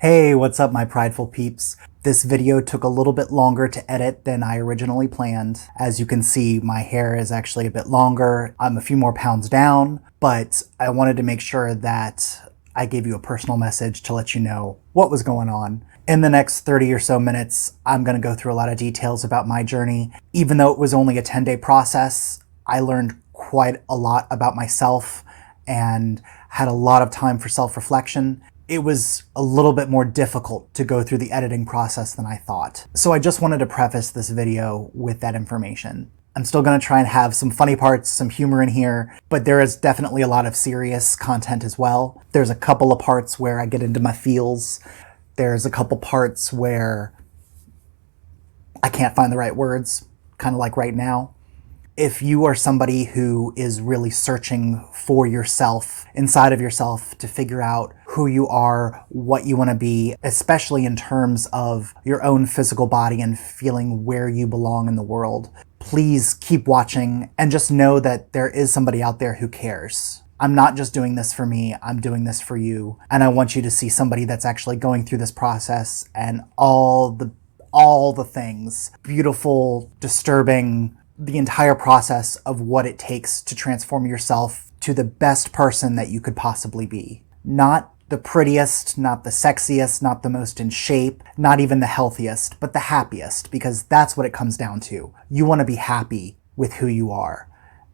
Hey, what's up, my prideful peeps? This video took a little bit longer to edit than I originally planned. As you can see, my hair is actually a bit longer. I'm a few more pounds down, but I wanted to make sure that I gave you a personal message to let you know what was going on. In the next 30 or so minutes, I'm going to go through a lot of details about my journey. Even though it was only a 10-day process, I learned quite a lot about myself and had a lot of time for self-reflection. It was a little bit more difficult to go through the editing process than I thought. So I just wanted to preface this video with that information. I'm still going to try and have some funny parts, some humor in here, but there is definitely a lot of serious content as well. There's a couple of parts where I get into my feels. There's a couple parts where I can't find the right words, kind of like right now. If you are somebody who is really searching for yourself, inside of yourself, to figure out who you are, what you want to be, especially in terms of your own physical body and feeling where you belong in the world, please keep watching and just know that there is somebody out there who cares. I'm not just doing this for me, I'm doing this for you. And I want you to see somebody that's actually going through this process and all the things, beautiful, disturbing, the entire process of what it takes to transform yourself to the best person that you could possibly be. Not the prettiest, not the sexiest, not the most in shape, not even the healthiest, but the happiest, because that's what it comes down to. You want to be happy with who you are.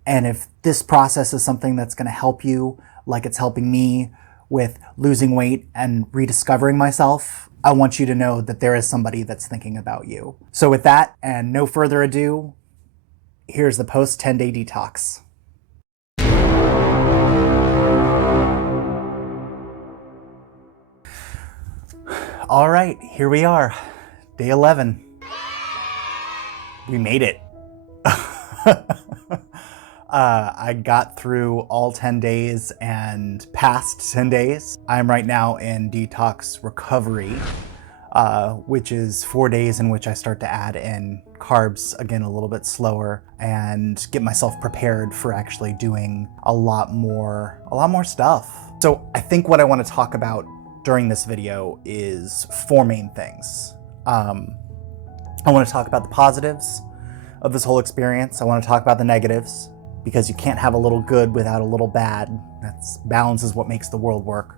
And if this process is something that's going to help you, like it's helping me with losing weight and rediscovering myself, I want you to know that there is somebody that's thinking about you. So with that, and no further ado, here's the post 10-day detox. All right, here we are, day 11. We made it. I got through all 10 days and past 10 days. I'm right now in detox recovery, which is 4 days in which I start to add in carbs again a little bit slower and get myself prepared for actually doing a lot more stuff. So I think what I want to talk about during this video is four main things. I want to talk about the positives of this whole experience. I want to talk about the negatives, because you can't have a little good without a little bad. Balance is what makes the world work.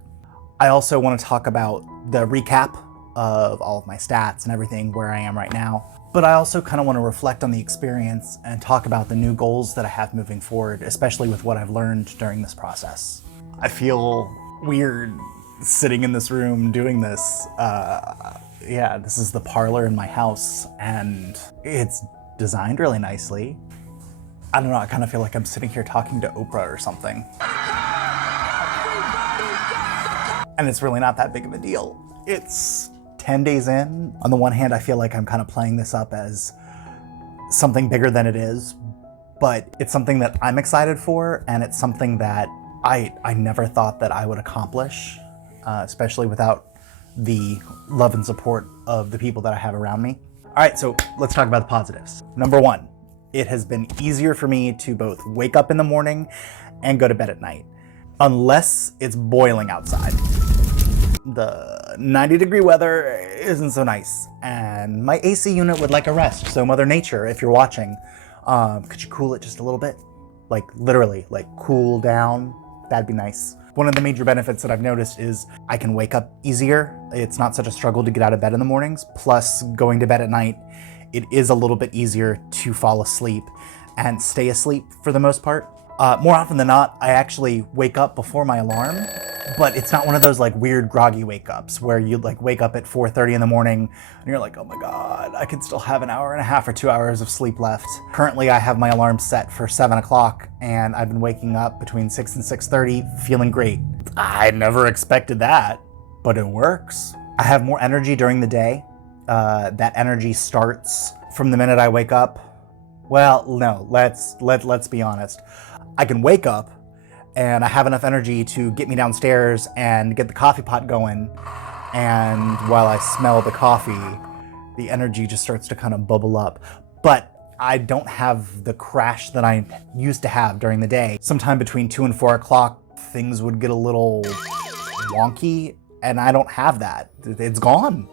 I also want to talk about the recap of all of my stats and everything, where I am right now. But I also kind of want to reflect on the experience and talk about the new goals that I have moving forward, especially with what I've learned during this process. I feel weird sitting in this room doing this. Yeah, this is the parlor in my house and it's designed really nicely. I don't know, I kind of feel like I'm sitting here talking to Oprah or something. And it's really not that big of a deal. It's 10 days in. On the one hand, I feel like I'm kind of playing this up as something bigger than it is, but it's something that I'm excited for, and it's something that I never thought that I would accomplish, especially without the love and support of the people that I have around me. All right, so let's talk about the positives. Number one, it has been easier for me to both wake up in the morning and go to bed at night, unless it's boiling outside. The 90-degree weather isn't so nice, and my AC unit would like a rest. So Mother Nature, if you're watching, could you cool it just a little bit? Like literally, like cool down, that'd be nice. One of the major benefits that I've noticed is I can wake up easier. It's not such a struggle to get out of bed in the mornings. Plus, going to bed at night, it is a little bit easier to fall asleep and stay asleep for the most part. More often than not, I actually wake up before my alarm, but it's not one of those like weird groggy wake ups where you like wake up at 4:30 in the morning and you're like, oh my God, I could still have an hour and a half or 2 hours of sleep left. Currently, I have my alarm set for 7 o'clock and I've been waking up between 6 and 6:30 feeling great. I never expected that, but it works. I have more energy during the day. That energy starts from the minute I wake up. Well, no, let's be honest. I can wake up and I have enough energy to get me downstairs and get the coffee pot going. And while I smell the coffee, the energy just starts to kind of bubble up. But I don't have the crash that I used to have during the day. Sometime between 2 and 4 o'clock, things would get a little wonky and I don't have that. It's gone.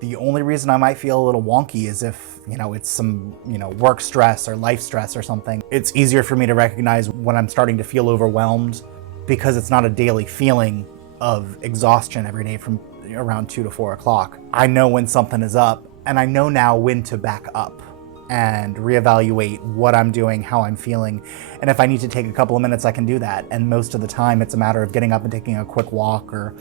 The only reason I might feel a little wonky is if, it's some, work stress or life stress or something. It's easier for me to recognize when I'm starting to feel overwhelmed because it's not a daily feeling of exhaustion every day from around 2 to 4 o'clock. I know when something is up, and I know now when to back up and reevaluate what I'm doing, how I'm feeling. And if I need to take a couple of minutes, I can do that. And most of the time, it's a matter of getting up and taking a quick walk, or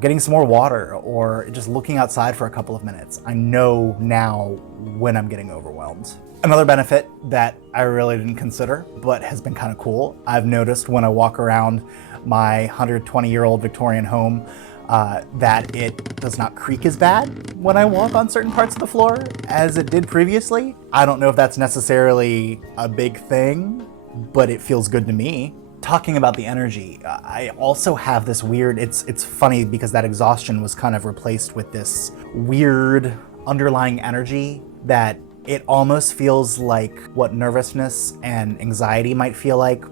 getting some more water, or just looking outside for a couple of minutes. I know now when I'm getting overwhelmed. Another benefit that I really didn't consider, but has been kind of cool, I've noticed when I walk around my 120-year-old Victorian home, that it does not creak as bad when I walk on certain parts of the floor as it did previously. I don't know if that's necessarily a big thing, but it feels good to me. Talking about the energy, I also have this weird, it's funny because that exhaustion was kind of replaced with this weird underlying energy that it almost feels like what nervousness and anxiety might feel like,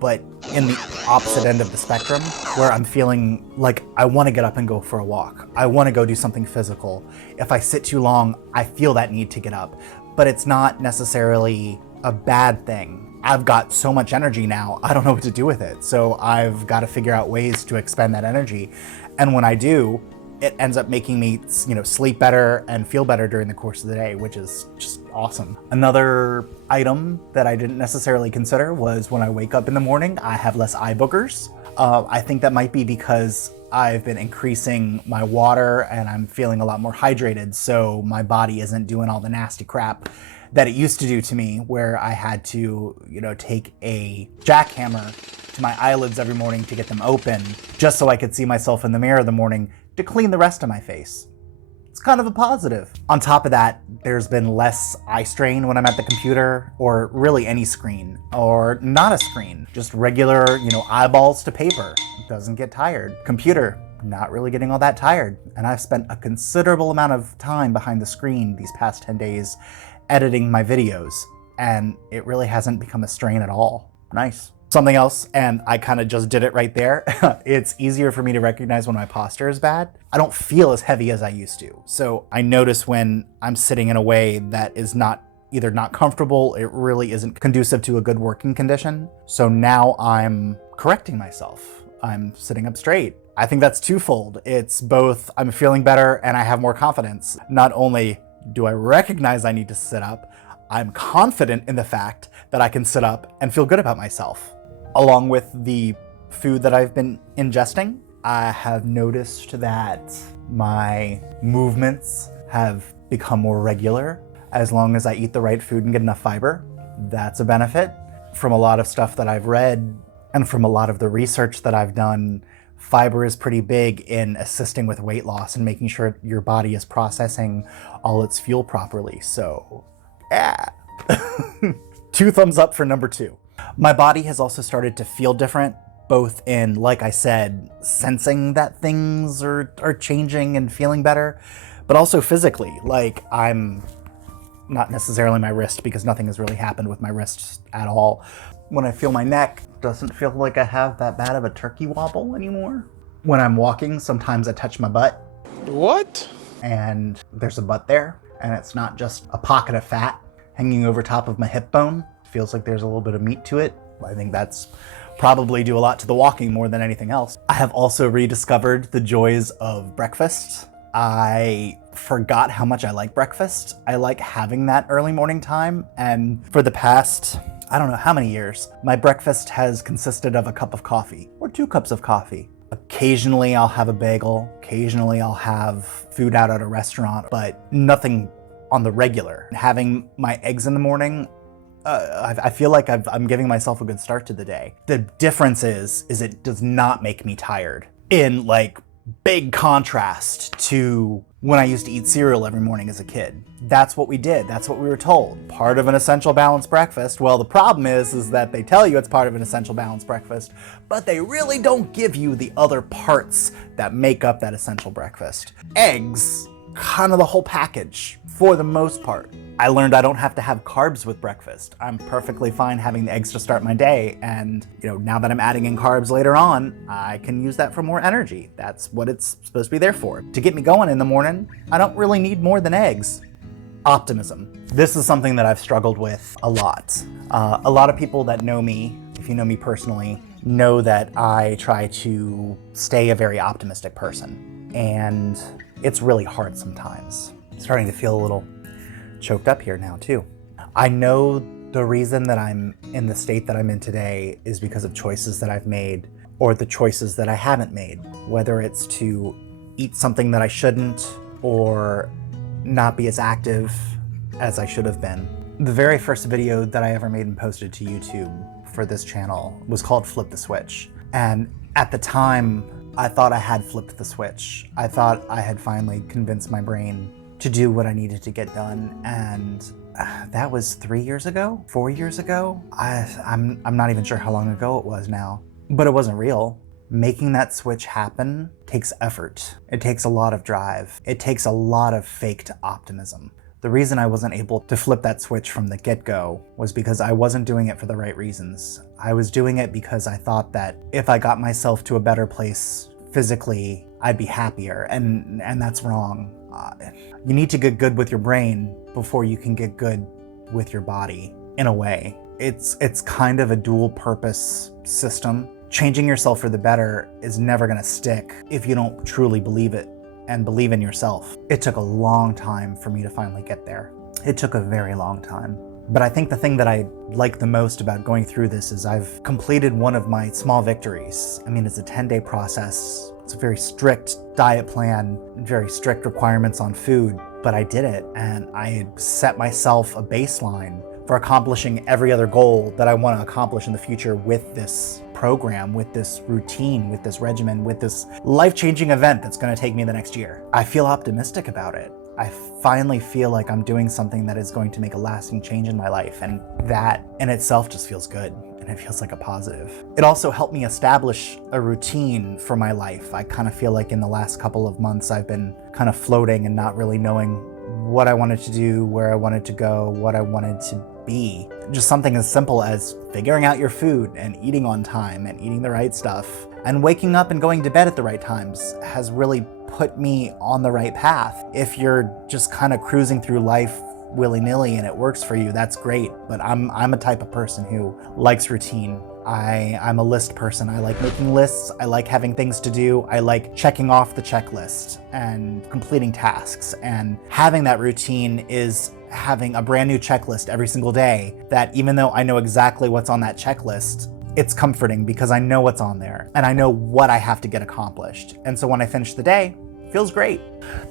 but in the opposite end of the spectrum, where I'm feeling like I want to get up and go for a walk. I want to go do something physical. If I sit too long, I feel that need to get up, but it's not necessarily a bad thing. I've got so much energy now, I don't know what to do with it. So I've got to figure out ways to expend that energy. And when I do, it ends up making me, sleep better and feel better during the course of the day, which is just awesome. Another item that I didn't necessarily consider was when I wake up in the morning, I have less eye boogers. I think that might be because I've been increasing my water and I'm feeling a lot more hydrated, so my body isn't doing all the nasty crap that it used to do to me, where I had to, take a jackhammer to my eyelids every morning to get them open, just so I could see myself in the mirror in the morning to clean the rest of my face. It's kind of a positive. On top of that, there's been less eye strain when I'm at the computer, or really any screen, or not a screen, just regular, eyeballs to paper. It doesn't get tired. Computer, not really getting all that tired. And I've spent a considerable amount of time behind the screen these past 10 days editing my videos, and it really hasn't become a strain at all. Nice. Something else, and I kind of just did it right there. It's easier for me to recognize when my posture is bad. I don't feel as heavy as I used to. So I notice when I'm sitting in a way that is either not comfortable, it really isn't conducive to a good working condition. So now I'm correcting myself. I'm sitting up straight. I think that's twofold. It's both I'm feeling better and I have more confidence. Not only do I recognize I need to sit up, I'm confident in the fact that I can sit up and feel good about myself. Along with the food that I've been ingesting, I have noticed that my movements have become more regular as long as I eat the right food and get enough fiber. That's a benefit. From a lot of stuff that I've read and from a lot of the research that I've done, fiber is pretty big in assisting with weight loss and making sure your body is processing all its fuel properly. So, yeah. 2 thumbs up for number 2. My body has also started to feel different, both in, like I said, sensing that things are changing and feeling better, but also physically. Like, I'm not necessarily my wrist, because nothing has really happened with my wrists at all. When I feel my neck, it doesn't feel like I have that bad of a turkey wobble anymore. When I'm walking, sometimes I touch my butt. What? And there's a butt there, and it's not just a pocket of fat hanging over top of my hip bone. It feels like there's a little bit of meat to it. I think that's probably due a lot to the walking more than anything else. I have also rediscovered the joys of breakfast. I forgot how much I like breakfast. I like having that early morning time, and for the past, I don't know how many years, my breakfast has consisted of a cup of coffee or 2 cups of coffee. Occasionally I'll have a bagel, occasionally I'll have food out at a restaurant, but nothing on the regular. Having my eggs in the morning, I feel like I'm giving myself a good start to the day. The difference is it does not make me tired, in like big contrast to when I used to eat cereal every morning as a kid. That's what we did. That's what we were told. Part of an essential balanced breakfast. Well, the problem is that they tell you it's part of an essential balanced breakfast, but they really don't give you the other parts that make up that essential breakfast. Eggs kind of the whole package for the most part. I learned I don't have to have carbs with breakfast. I'm perfectly fine having the eggs to start my day, and now that I'm adding in carbs later on, I can use that for more energy. That's what it's supposed to be there for. To get me going in the morning, I don't really need more than eggs. Optimism. This is something that I've struggled with a lot. A lot of people that know me, if you know me personally, know that I try to stay a very optimistic person, and it's really hard sometimes. I'm starting to feel a little choked up here now too. I know the reason that I'm in the state that I'm in today is because of choices that I've made, or the choices that I haven't made, whether it's to eat something that I shouldn't or not be as active as I should have been. The very first video that I ever made and posted to YouTube for this channel was called Flip the Switch. And at the time, I thought I had flipped the switch. I thought I had finally convinced my brain to do what I needed to get done. And that was 3 years ago, 4 years ago. I'm not even sure how long ago it was now, but it wasn't real. Making that switch happen takes effort. It takes a lot of drive. It takes a lot of faked optimism. The reason I wasn't able to flip that switch from the get-go was because I wasn't doing it for the right reasons. I was doing it because I thought that if I got myself to a better place physically, I'd be happier, and that's wrong. You need to get good with your brain before you can get good with your body, in a way. It's kind of a dual purpose system. Changing yourself for the better is never gonna stick if you don't truly believe it and believe in yourself. It took a long time for me to finally get there. It took a very long time. But I think the thing that I like the most about going through this is I've completed one of my small victories. I mean, it's a 10-day process. It's a very strict diet plan, very strict requirements on food, but I did it, and I had set myself a baseline for accomplishing every other goal that I want to accomplish in the future with this program, with this routine, with this regimen, with this life-changing event that's going to take me the next year. I feel optimistic about it. I finally feel like I'm doing something that is going to make a lasting change in my life, and that in itself just feels good, and it feels like a positive. It also helped me establish a routine for my life. I kind of feel like in the last couple of months I've been kind of floating and not really knowing what I wanted to do, where I wanted to go, what I wanted to be. Just something as simple as figuring out your food and eating on time and eating the right stuff and waking up and going to bed at the right times has really put me on the right path. If you're just kind of cruising through life willy-nilly and it works for you, that's great. But I'm a type of person who likes routine. I'm a list person. I like making lists. I like having things to do. I like checking off the checklist and completing tasks. And having that routine is having a brand new checklist every single day that even though I know exactly what's on that checklist, it's comforting because I know what's on there and I know what I have to get accomplished. And so when I finish the day, it feels great.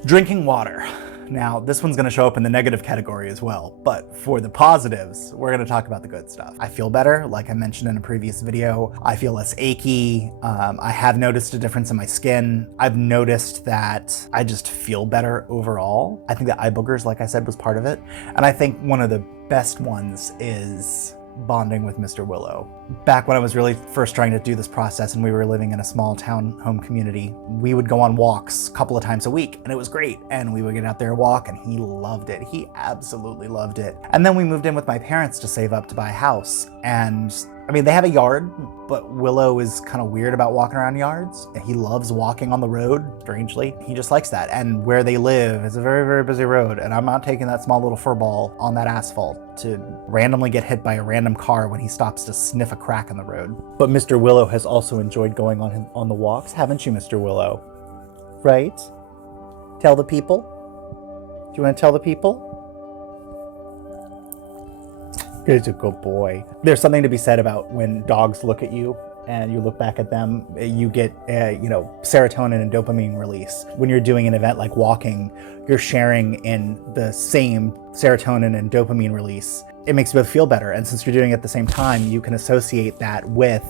Drinking water. Now, this one's gonna show up in the negative category as well, but for the positives, we're gonna talk about the good stuff. I feel better, like I mentioned in a previous video. I feel less achy. I have noticed a difference in my skin. I've noticed that I just feel better overall. I think the eye boogers, like I said, was part of it. And I think one of the best ones is bonding with Mr. Willow. Back when I was really first trying to do this process and we were living in a small town home community, we would go on walks a couple of times a week and it was great. And we would get out there and walk and he loved it. He absolutely loved it. And then we moved in with my parents to save up to buy a house. And I mean, they have a yard, but Willow is kind of weird about walking around yards. He loves walking on the road, strangely. He just likes that. And where they live is a very, very busy road. And I'm not taking that small little fur ball on that asphalt to randomly get hit by a random car when he stops to sniff a crack in the road. But Mr. Willow has also enjoyed going on the walks, haven't you, Mr. Willow? Right? Tell the people? Do you want to tell the people? He's a good boy. There's something to be said about when dogs look at you and you look back at them, you get, serotonin and dopamine release. When you're doing an event like walking, you're sharing in the same serotonin and dopamine release. It makes you both feel better. And since you're doing it at the same time, you can associate that with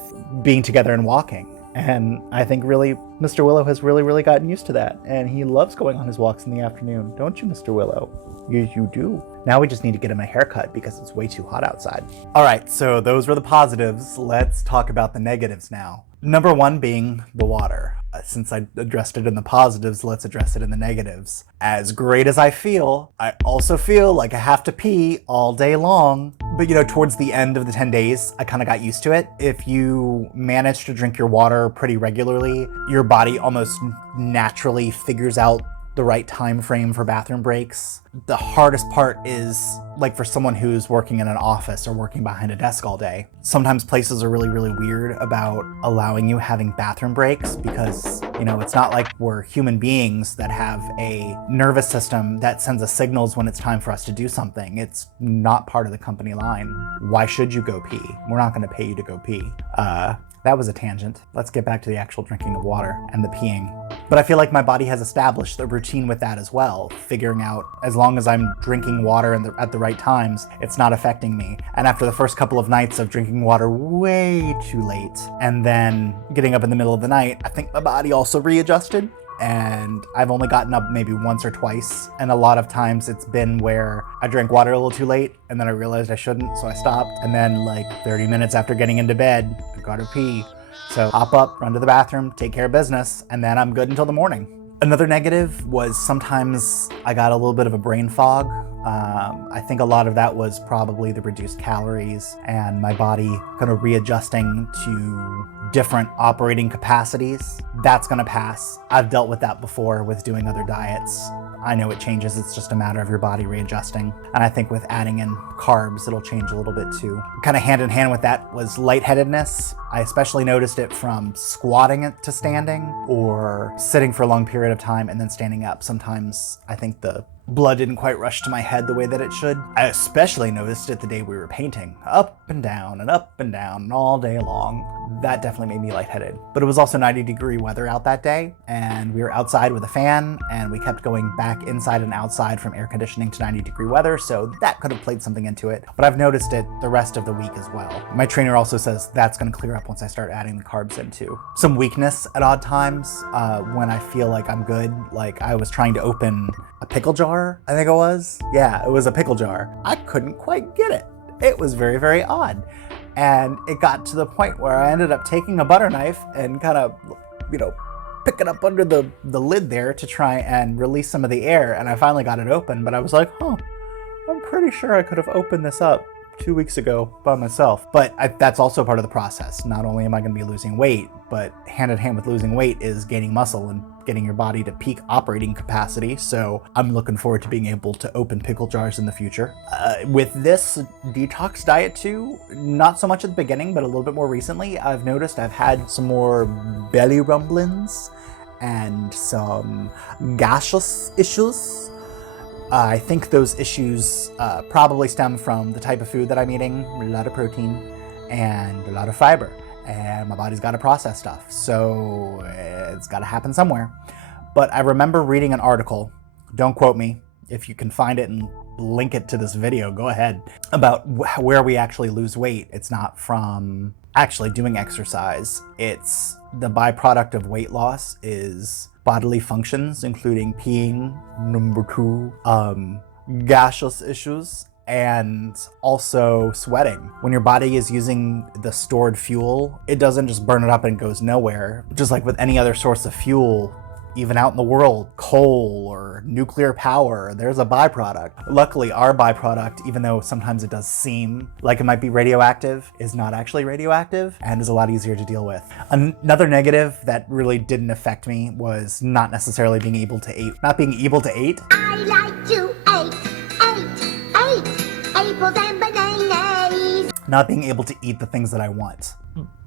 being together and walking. And I think really, Mr. Willow has really, really gotten used to that. And he loves going on his walks in the afternoon. Don't you, Mr. Willow? Yes, you do. Now we just need to get him a haircut because it's way too hot outside. All right, so those were the positives. Let's talk about the negatives now. Number one being the water. Since I addressed it in the positives, let's address it in the negatives. As great as I feel, I also feel like I have to pee all day long. But towards the end of the 10 days, I kind of got used to it. If you manage to drink your water pretty regularly, your body almost naturally figures out the right time frame for bathroom breaks. The hardest part is like for someone who's working in an office or working behind a desk all day. Sometimes places are really, really weird about allowing you having bathroom breaks because, it's not like we're human beings that have a nervous system that sends us signals when it's time for us to do something. It's not part of the company line. Why should you go pee? We're not gonna pay you to go pee. That was a tangent. Let's get back to the actual drinking of water and the peeing. But I feel like my body has established a routine with that as well, figuring out as long as I'm drinking water at the right times, it's not affecting me. And after the first couple of nights of drinking water way too late, and then getting up in the middle of the night, I think my body also readjusted. And I've only gotten up maybe once or twice. And a lot of times it's been where I drank water a little too late and then I realized I shouldn't, so I stopped. And then like 30 minutes after getting into bed, I gotta pee. So hop up, run to the bathroom, take care of business, and then I'm good until the morning. Another negative was sometimes I got a little bit of a brain fog. I think a lot of that was probably the reduced calories and my body kind of readjusting to different operating capacities. That's gonna pass. I've dealt with that before with doing other diets. I know it changes, it's just a matter of your body readjusting. And I think with adding in carbs, it'll change a little bit too. Kind of hand in hand with that was lightheadedness. I especially noticed it from squatting it to standing or sitting for a long period of time and then standing up. Sometimes I think the blood didn't quite rush to my head the way that it should. I especially noticed it the day we were painting. Up and down and up and down and all day long. That definitely made me lightheaded. But it was also 90-degree weather out that day, and we were outside with a fan, and we kept going back inside and outside from air conditioning to 90-degree weather, so that could have played something into it. But I've noticed it the rest of the week as well. My trainer also says that's gonna clear up once I start adding the carbs in too. Some weakness at odd times when I feel like I'm good. Like I was trying to open a pickle jar, I think it was. Yeah, it was a pickle jar. I couldn't quite get it. It was very, very odd. And it got to the point where I ended up taking a butter knife and kind of, pick it up under the lid there to try and release some of the air. And I finally got it open, but I was like, I'm pretty sure I could have opened this up 2 weeks ago by myself. But that's also part of the process. Not only am I going to be losing weight, but hand in hand with losing weight is gaining muscle and getting your body to peak operating capacity. So I'm looking forward to being able to open pickle jars in the future. With this detox diet too, not so much at the beginning, but a little bit more recently, I've noticed I've had some more belly rumblings and some gaseous issues. I think those issues probably stem from the type of food that I'm eating, a lot of protein and a lot of fiber. And my body's got to process stuff, so it's got to happen somewhere. But I remember reading an article, don't quote me, if you can find it and link it to this video, go ahead, about where we actually lose weight. It's not from actually doing exercise. It's the byproduct of weight loss is bodily functions, including peeing, number 2, gaseous issues, and also sweating. When your body is using the stored fuel, it doesn't just burn it up and goes nowhere. Just like with any other source of fuel, even out in the world, coal or nuclear power, there's a byproduct. Luckily, our byproduct, even though sometimes it does seem like it might be radioactive, is not actually radioactive and is a lot easier to deal with. Another negative that really didn't affect me was not necessarily being able to eat. Not being able to eat. I like to eat apples and bananas. Not being able to eat the things that I want.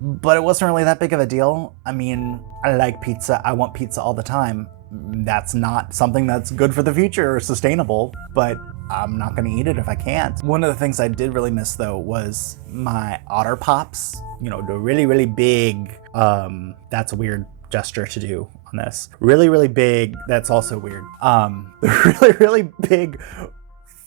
But it wasn't really that big of a deal. I mean, I like pizza. I want pizza all the time. That's not something that's good for the future or sustainable, but I'm not gonna eat it if I can't. One of the things I did really miss though was my Otter Pops. The really, really big, that's a weird gesture to do on this. Really, really big, that's also weird. The really, really big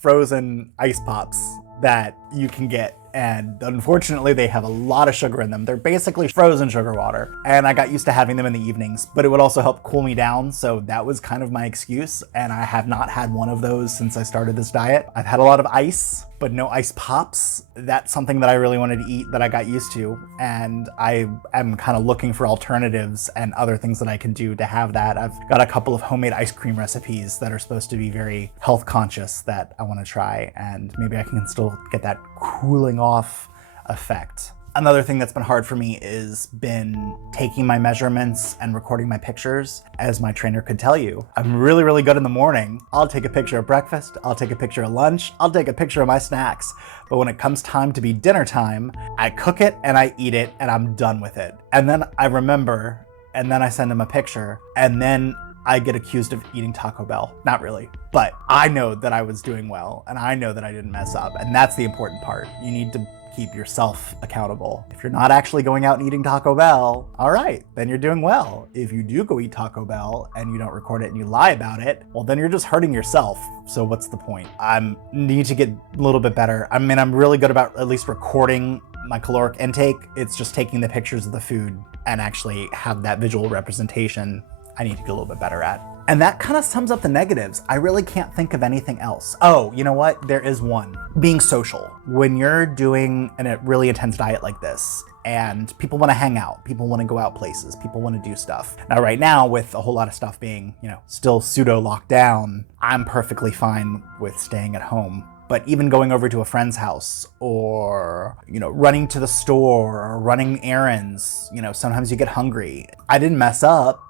frozen ice pops that you can get, and unfortunately they have a lot of sugar in them. They're basically frozen sugar water, and I got used to having them in the evenings, but it would also help cool me down, so that was kind of my excuse, and I have not had one of those since I started this diet. I've had a lot of ice, but no ice pops. That's something that I really wanted to eat that I got used to. And I am kind of looking for alternatives and other things that I can do to have that. I've got a couple of homemade ice cream recipes that are supposed to be very health conscious that I want to try. And maybe I can still get that cooling off effect. Another thing that's been hard for me is been taking my measurements and recording my pictures. As my trainer could tell you, I'm really, really good in the morning. I'll take a picture of breakfast, I'll take a picture of lunch, I'll take a picture of my snacks. But when it comes time to be dinner time, I cook it and I eat it and I'm done with it. And then I remember, and then I send him a picture, and then I get accused of eating Taco Bell. Not really, but I know that I was doing well and I know that I didn't mess up. And that's the important part. You need to keep yourself accountable. If you're not actually going out and eating Taco Bell, all right, then you're doing well. If you do go eat Taco Bell and you don't record it and you lie about it, well, then you're just hurting yourself. So what's the point? I need to get a little bit better. I mean, I'm really good about at least recording my caloric intake. It's just taking the pictures of the food and actually have that visual representation I need to get a little bit better at. And that kind of sums up the negatives. I really can't think of anything else. Oh, you know what? There is one. Being social. When you're doing a really intense diet like this, and people want to hang out, people want to go out places, people want to do stuff. Now, right now, with a whole lot of stuff being, still pseudo locked down, I'm perfectly fine with staying at home. But even going over to a friend's house or, running to the store or running errands, sometimes you get hungry. I didn't mess up,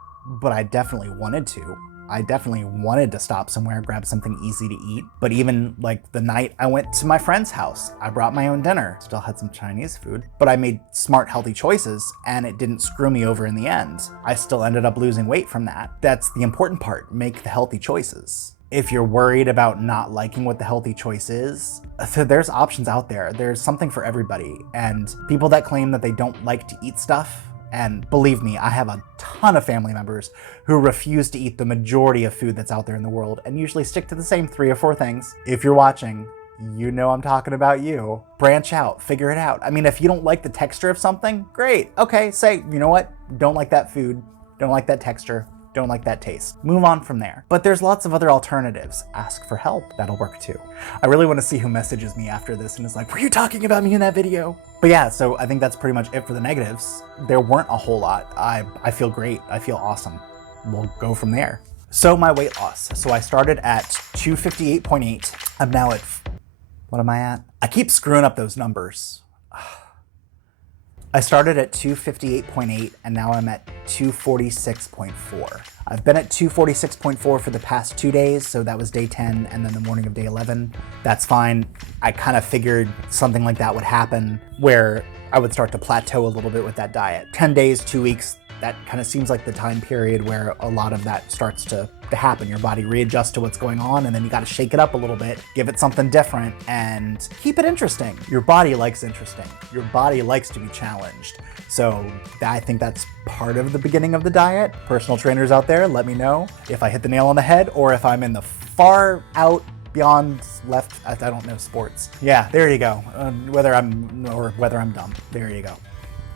but I definitely wanted to. I definitely wanted to stop somewhere, grab something easy to eat. But even like the night I went to my friend's house, I brought my own dinner. Still had some Chinese food, but I made smart, healthy choices and it didn't screw me over in the end. I still ended up losing weight from that. That's the important part. Make the healthy choices. If you're worried about not liking what the healthy choice is, there's options out there. There's something for everybody. And people that claim that they don't like to eat stuff, and believe me, I have a ton of family members who refuse to eat the majority of food that's out there in the world and usually stick to the same 3 or 4 things. If you're watching, you know I'm talking about you. Branch out, figure it out. I mean, if you don't like the texture of something, great. Okay, say, you know what? Don't like that food, don't like that texture, don't like that taste. Move on from there. But there's lots of other alternatives. Ask for help, that'll work too. I really want to see who messages me after this and is like, were you talking about me in that video? But yeah, so I think that's pretty much it for the negatives. There weren't a whole lot. I feel great, I feel awesome. We'll go from there. So my weight loss. So I started at 258.8. I'm now at, what am I at? I keep screwing up those numbers. I started at 258.8 and now I'm at 246.4. I've been at 246.4 for the past 2 days, so that was day 10 and then the morning of day 11. That's fine. I kind of figured something like that would happen where I would start to plateau a little bit with that diet. 10 days, 2 weeks, that kind of seems like the time period where a lot of that starts to happen. Your body readjusts to what's going on and then you got to shake it up a little bit, give it something different and keep it interesting. Your body likes interesting. Your body likes to be challenged. So I think that's part of the beginning of the diet. Personal trainers out there, let me know if I hit the nail on the head or if I'm in the far out beyond left, I don't know sports. Yeah, there you go. Whether I'm dumb, there you go.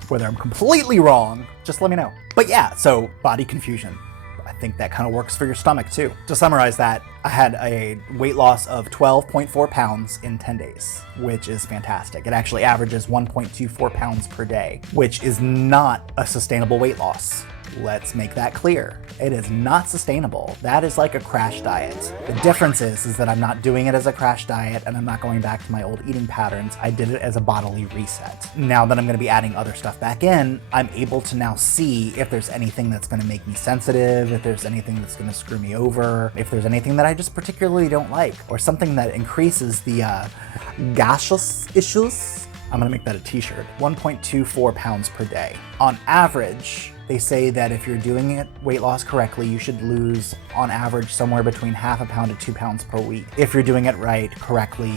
Whether I'm completely wrong, just let me know. But yeah, so body confusion. I think that kind of works for your stomach too. To summarize that, I had a weight loss of 12.4 pounds in 10 days, which is fantastic. It actually averages 1.24 pounds per day, which is not a sustainable weight loss. Let's make that clear. It is not sustainable. That is like a crash diet. The difference is that I'm not doing it as a crash diet and I'm not going back to my old eating patterns. I did it as a bodily reset. Now that I'm gonna be adding other stuff back in, I'm able to now see if there's anything that's gonna make me sensitive, if there's anything that's gonna screw me over, if there's anything that I just particularly don't like, or something that increases the gaseous issues. I'm gonna make that a t-shirt. 1.24 pounds per day. On average, they say that if you're doing it weight loss correctly, you should lose on average somewhere between half a pound to 2 pounds per week. If you're doing it right, correctly,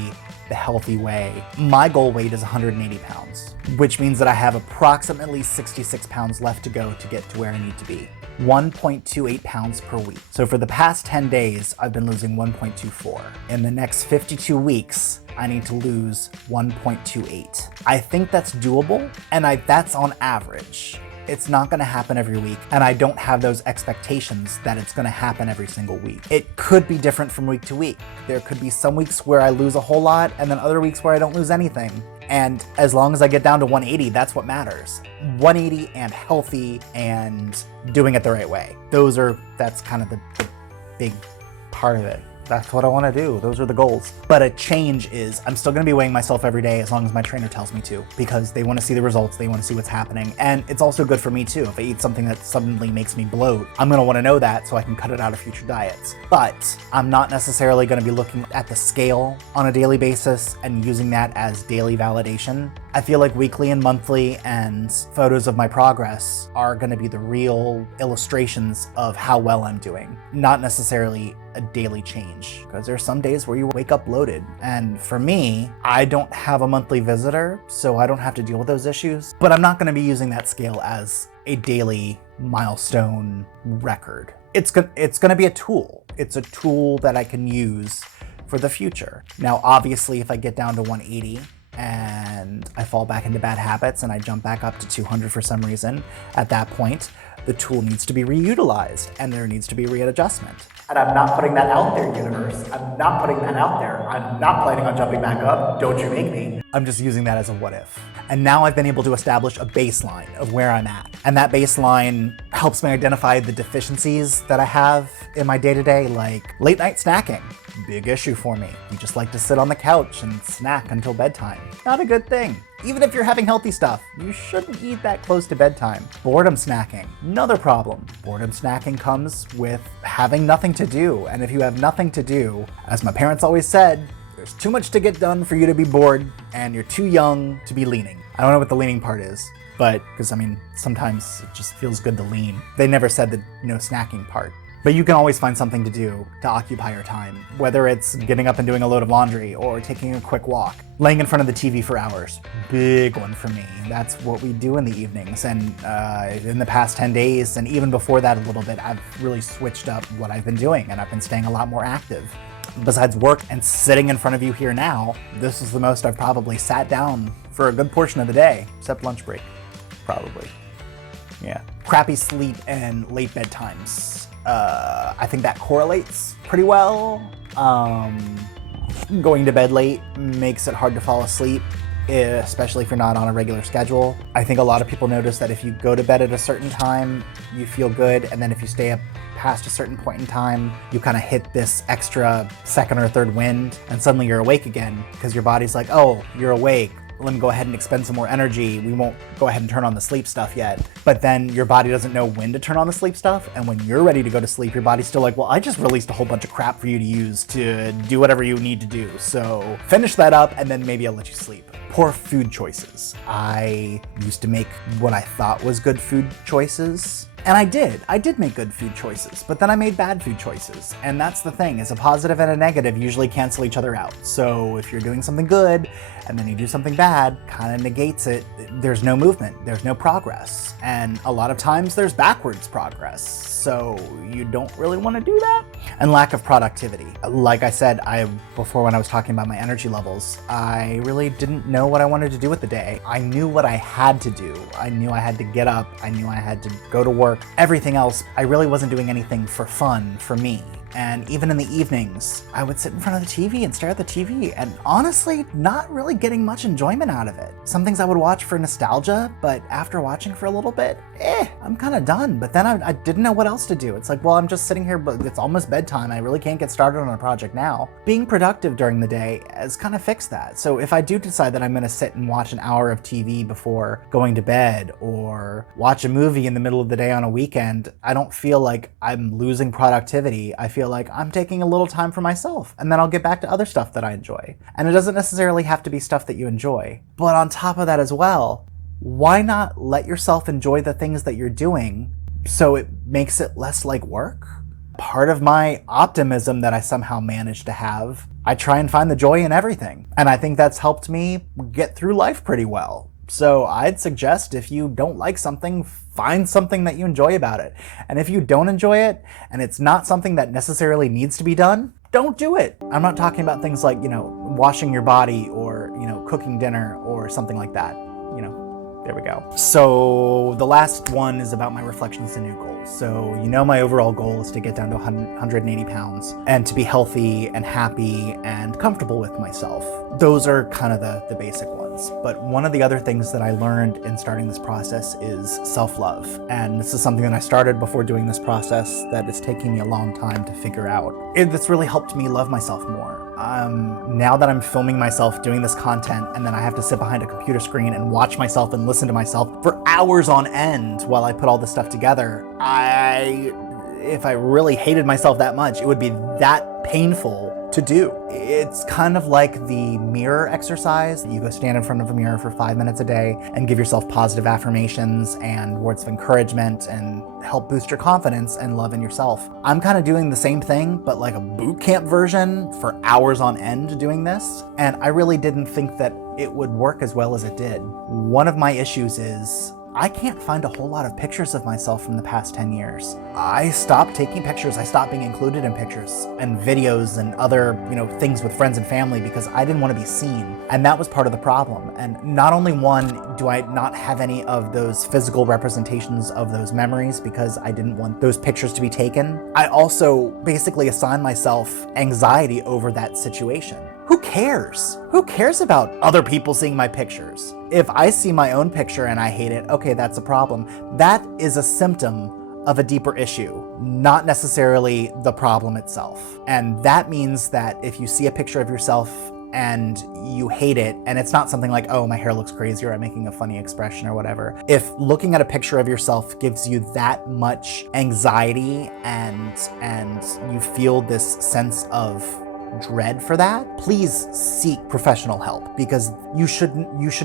the healthy way. My goal weight is 180 pounds, which means that I have approximately 66 pounds left to go to get to where I need to be. 1.28 pounds per week. So for the past 10 days, I've been losing 1.24. In the next 52 weeks, I need to lose 1.28. I think that's doable, and that's on average. It's not gonna happen every week, and I don't have those expectations that it's gonna happen every single week. It could be different from week to week. There could be some weeks where I lose a whole lot, and then other weeks where I don't lose anything. And as long as I get down to 180, that's what matters. 180 and healthy and doing it the right way. That's kind of the big part of it. That's what I want to do. Those are the goals. But a change is, I'm still going to be weighing myself every day as long as my trainer tells me to, because they want to see the results. They want to see what's happening. And it's also good for me too. If I eat something that suddenly makes me bloat, I'm going to want to know that so I can cut it out of future diets. But I'm not necessarily going to be looking at the scale on a daily basis and using that as daily validation. I feel like weekly and monthly and photos of my progress are going to be the real illustrations of how well I'm doing, not necessarily a daily change, because there's some days where you wake up bloated. And for me, I don't have a monthly visitor, so I don't have to deal with those issues, but I'm not going to be using that scale as a daily milestone record. It's going to be a tool. It's a tool that I can use for the future. Now, obviously, if I get down to 180 and I fall back into bad habits and I jump back up to 200 for some reason, at that point, the tool needs to be reutilized and there needs to be readjustment. And I'm not putting that out there, universe. I'm not putting that out there. I'm not planning on jumping back up. Don't you make me. I'm just using that as a what if. And now I've been able to establish a baseline of where I'm at. And that baseline helps me identify the deficiencies that I have in my day-to-day, like late night snacking. Big issue for me. You just like to sit on the couch and snack until bedtime. Not a good thing. Even if you're having healthy stuff, you shouldn't eat that close to bedtime. Boredom snacking, another problem. Boredom snacking comes with having nothing to do. And if you have nothing to do, as my parents always said, there's too much to get done for you to be bored, and you're too young to be leaning. I don't know what the leaning part is, but, because I mean, sometimes it just feels good to lean. They never said the no snacking part. But you can always find something to do to occupy your time, whether it's getting up and doing a load of laundry or taking a quick walk, laying in front of the TV for hours. Big one for me. That's what we do in the evenings. And in the past 10 days, and even before that a little bit, I've really switched up what I've been doing, and I've been staying a lot more active. Besides work and sitting in front of you here now, this is the most I've probably sat down for a good portion of the day, except lunch break, probably. Yeah. Crappy sleep and late bedtimes. I think that correlates pretty well. Going to bed late makes it hard to fall asleep, especially if you're not on a regular schedule. I think a lot of people notice that if you go to bed at a certain time, you feel good, and then if you stay up past a certain point in time, you kind of hit this extra second or third wind, and suddenly you're awake again, because your body's like, oh, you're awake. Let me go ahead and expend some more energy. We won't go ahead and turn on the sleep stuff yet. But then your body doesn't know when to turn on the sleep stuff. And when you're ready to go to sleep, your body's still like, well, I just released a whole bunch of crap for you to use to do whatever you need to do. So finish that up and then maybe I'll let you sleep. Poor food choices. I used to make what I thought was good food choices. And I did make good food choices, but then I made bad food choices. And that's the thing, is a positive and a negative usually cancel each other out. So if you're doing something good and then you do something bad, kind of negates it. There's no movement, there's no progress. And a lot of times there's backwards progress. So you don't really want to do that. And lack of productivity. Like I said, before when I was talking about my energy levels, I really didn't know what I wanted to do with the day. I knew what I had to do. I knew I had to get up. I knew I had to go to work. Everything else, I really wasn't doing anything for fun for me. And even in the evenings, I would sit in front of the TV and stare at the TV and honestly, not really getting much enjoyment out of it. Some things I would watch for nostalgia, but after watching for a little bit, I'm kind of done. But then I didn't know what else to do. It's like, well, I'm just sitting here, but it's almost bedtime. I really can't get started on a project now. Being productive during the day has kind of fixed that. So if I do decide that I'm gonna sit and watch an hour of TV before going to bed or watch a movie in the middle of the day on a weekend, I don't feel like I'm losing productivity. I feel like I'm taking a little time for myself, and then I'll get back to other stuff that I enjoy. And it doesn't necessarily have to be stuff that you enjoy. But on top of that as well, why not let yourself enjoy the things that you're doing so it makes it less like work? Part of my optimism that I somehow managed to have, I try and find the joy in everything. And I think that's helped me get through life pretty well. So I'd suggest if you don't like something, find something that you enjoy about it. And if you don't enjoy it, and it's not something that necessarily needs to be done, don't do it. I'm not talking about things like, washing your body or, cooking dinner or something like that. There we go. So the last one is about my reflections and new goals. So my overall goal is to get down to 180 pounds and to be healthy and happy and comfortable with myself. Those are kind of the basic ones. But one of the other things that I learned in starting this process is self-love. And this is something that I started before doing this process that is taking me a long time to figure out. It's really helped me love myself more. Now that I'm filming myself doing this content and then I have to sit behind a computer screen and watch myself and listen to myself for hours on end while I put all this stuff together, if I really hated myself that much, it would be that painful to do. It's kind of like the mirror exercise. You go stand in front of a mirror for 5 minutes a day and give yourself positive affirmations and words of encouragement and help boost your confidence and love in yourself. I'm kind of doing the same thing, but like a boot camp version for hours on end doing this. And I really didn't think that it would work as well as it did. One of my issues is I can't find a whole lot of pictures of myself from the past 10 years. I stopped taking pictures. I stopped being included in pictures and videos and other, things with friends and family because I didn't want to be seen. And that was part of the problem. And not only do I not have any of those physical representations of those memories because I didn't want those pictures to be taken, I also basically assigned myself anxiety over that situation. Who cares? Who cares about other people seeing my pictures? If I see my own picture and I hate it, okay, that's a problem. That is a symptom of a deeper issue, not necessarily the problem itself. And that means that if you see a picture of yourself and you hate it, and it's not something like, oh, my hair looks crazy or I'm making a funny expression or whatever. If looking at a picture of yourself gives you that much anxiety and you feel this sense of dread for that, please seek professional help because you should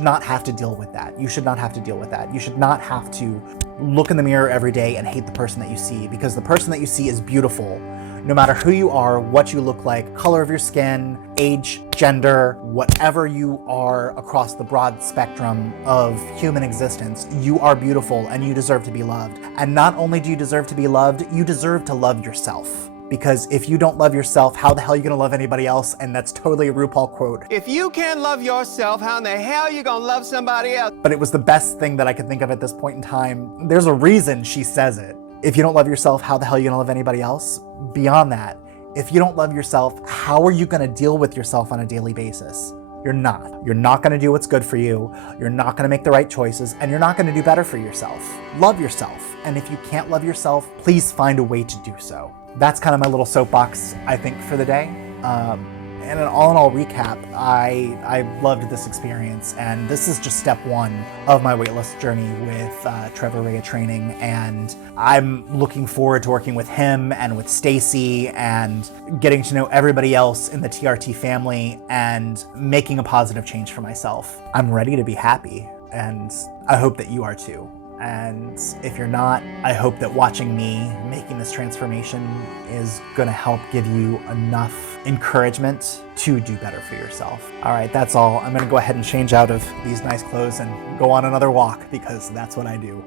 not have to deal with that. You should not have to deal with that. You should not have to look in the mirror every day and hate the person that you see because the person that you see is beautiful. No matter who you are, what you look like, color of your skin, age, gender, whatever you are across the broad spectrum of human existence, you are beautiful and you deserve to be loved. And not only do you deserve to be loved, you deserve to love yourself. Because if you don't love yourself, how the hell are you gonna love anybody else? And that's totally a RuPaul quote. If you can't love yourself, how in the hell are you gonna love somebody else? But it was the best thing that I could think of at this point in time. There's a reason she says it. If you don't love yourself, how the hell are you gonna love anybody else? Beyond that, if you don't love yourself, how are you gonna deal with yourself on a daily basis? You're not. You're not gonna do what's good for you. You're not gonna make the right choices, and you're not gonna do better for yourself. Love yourself. And if you can't love yourself, please find a way to do so. That's kind of my little soapbox, I think, for the day. And an all-in-all recap, I loved this experience, and this is just step one of my weight loss journey with Trevor Rea Training, and I'm looking forward to working with him and with Stacy and getting to know everybody else in the TRT family and making a positive change for myself. I'm ready to be happy, and I hope that you are too. And if you're not, I hope that watching me making this transformation is gonna help give you enough encouragement to do better for yourself. All right, that's all. I'm gonna go ahead and change out of these nice clothes and go on another walk because that's what I do.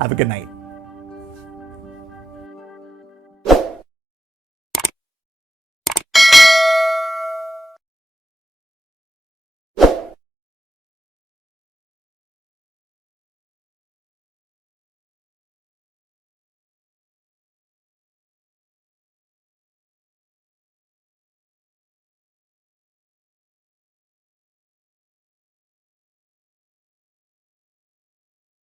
Have a good night.